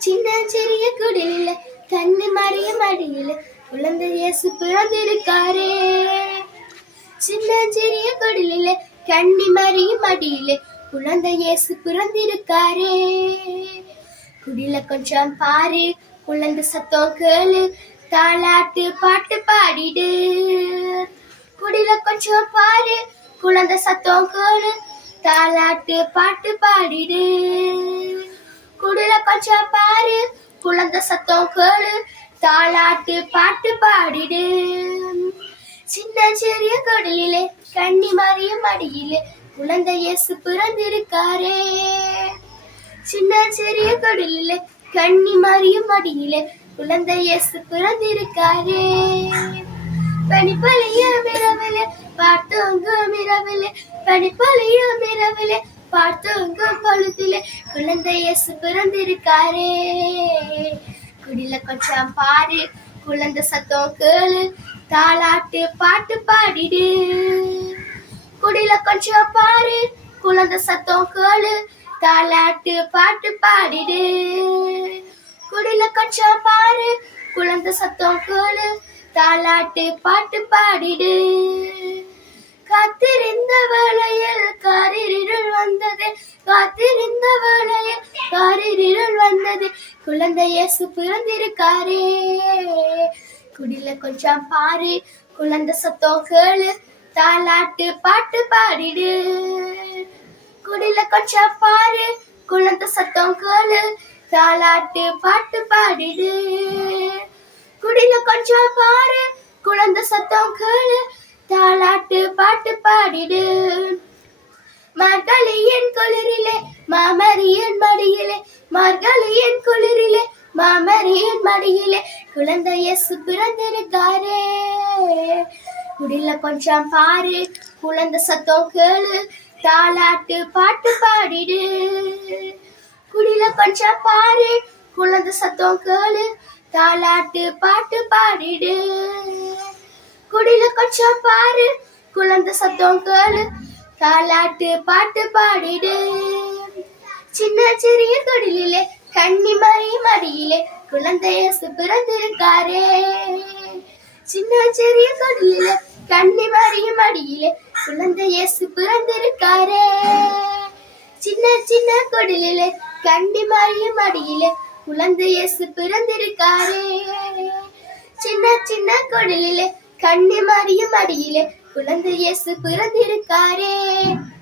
சின்ன சிறிய குடில கண்ணு மறிய மடியில குழந்த இயேசு பிறந்திருக்காரே. சின்ன சிறிய குடில கண்ணி மறிய மடியில குழந்த இயேசு பிறந்திருக்காரே. குடில கொஞ்சம் பாரு குழந்தை சத்தம் கேளு தாளாட்டு பாட்டு பாடிடு. குடில கொஞ்சம் பாரு குழந்தை சத்தம் கேளு தாளாட்டு பாட்டு பாடிடு. கொஞ்சம் பாரு. குழந்தை சத்தம் கேளு. தாளாட்டு பாட்டு பாடிடு. சின்ன சிறிய கடலிலே கண்ணி மறிய மடியிலே குழந்தை இயேசு பிறந்திருக்காரே. சின்ன சிறிய கடலிலே கண்ணி மறிய மடியிலே குழந்தை இயேசு பிறந்திருக்காரே. பனிப்பழிய மிரவிலே பார்த்தோங்க மிரவிலே பனிப்பழிய மிரவிலே பார்த்தோங்க பொழுதிலே குழந்தை இயேசு பிறந்திருக்காரே. குடில கொஞ்சம் பாரு குழந்தை சத்தம் கேளு தாளாட்டு பாட்டு பாடிடு. குடில கொஞ்சம் பாரு குழந்தை சத்தம் கேளு தாளாட்டு பாட்டு பாடிடு. குடில கொஞ்சம் பாரு குழந்தை சத்தம் கேளு தாளாட்டு பாட்டு பாடிடு. காரில் இருள் வந்தது. குழந்தை இயேசு பிறந்திருக்காரே. குடில கொஞ்சம் பாரு. குழந்தை சத்தம் கேளு. தாலாட்டு பாட்டு பாடிடு. குடில கொஞ்சம் பாரு. குழந்தை சத்தம் கேளு. தாலாட்டு பாட்டு பாடிடு. குடில கொஞ்சம் பாரு. குழந்தை சத்தம் கேளு. தாலாட்டு பாட்டு பாடிடு. மாமரியின் மடியிலே மார்கழியின் குளிரிலே மாமரியின் மடியிலே குழந்தைய இயேசு பிறந்திருக்காரே குடில கொஞ்சம் பாரு குழந்தை சத்தம் கேளு தாளாட்டு பாட்டு பாடிடு. குடில கொஞ்சம் பாரு குழந்தை சத்தம் கேளு தாளாட்டு பாட்டு பாடிடு. குடில கொஞ்சம் பாரு குழந்தை சத்தம் கேளு தாளாட்டு பாட்டு பாடிடு. சின்ன சிறிய குடிலே கண்ணி மறி மடியிலே குழந்தை பிறந்திருக்காரே. சின்ன சிறிய குடிலே கண்ணி மறி மடியிலே குழந்தை பிறந்திருக்காரே. சின்ன சின்ன குடிலே கண்ணி மறி மடியிலே குழந்தை பிறந்திருக்காரே. சின்ன சின்ன குடிலே கண்ணி மறிய மடியிலே குழந்தை இயேசு பிறந்திருக்காரே.